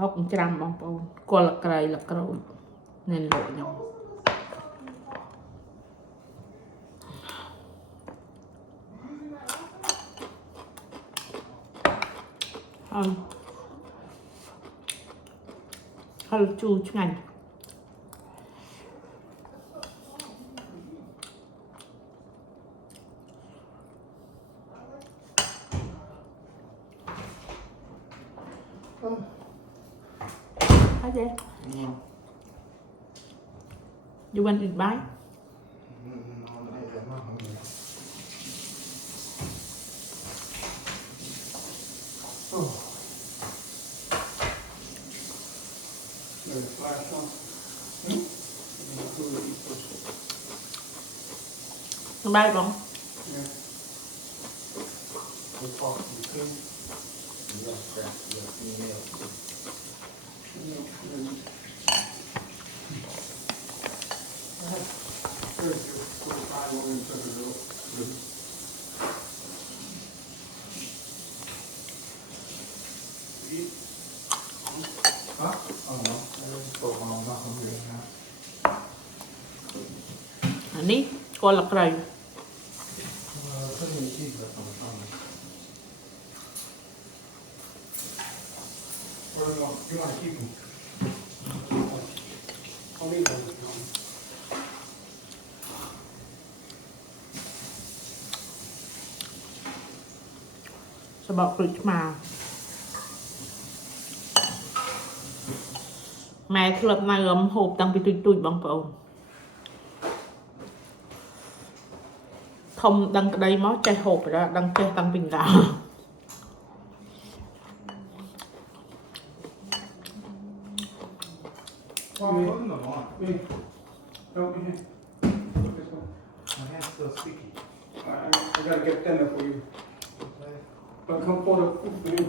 6 trămបងប្អូនគល់ក្រៃលក្រូចនៅលក់ខ្ញុំហើយជូរឆ្ងាញ់ហើយទេ You want to buy? Buy không? Ini kolak rai. Sebab kulit màu mẹ thượt này hộp tăng bị tụi bằng bầu không đăng cái đây máu chai hộp rồi đó đăng chai tăng bình gạo I gotta get tender for you. But come pour the food for you.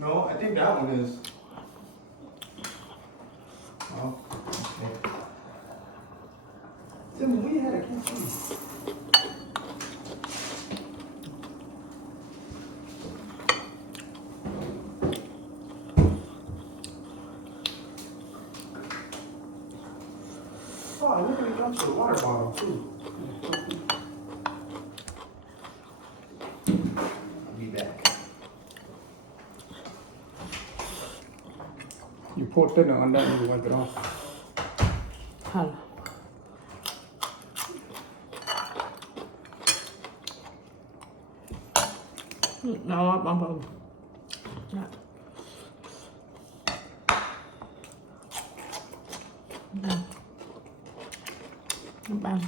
No, I think that one is. Oh, okay. Tim, we had a kimchi. Oh, look at it comes to the water bottle too. I'll be back. You pour thinner on that and you wipe it off. Hả đó bằng bầu bằng